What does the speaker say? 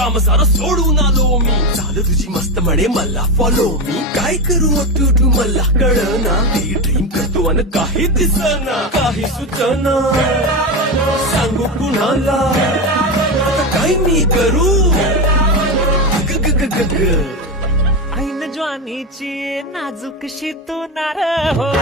काम सारं सोडून आलो मी. झालं तुझी मस्त म्हणे मला फॉलो मी. काय करू टू मला कळना. ते ड्रीम करतो अन काही दिसना. काही सुचना सांगू कुणाला. आता काय मी करू. ग ग ग ग ग. ऐन ज्वानीची नाजूकशी तू नार हो.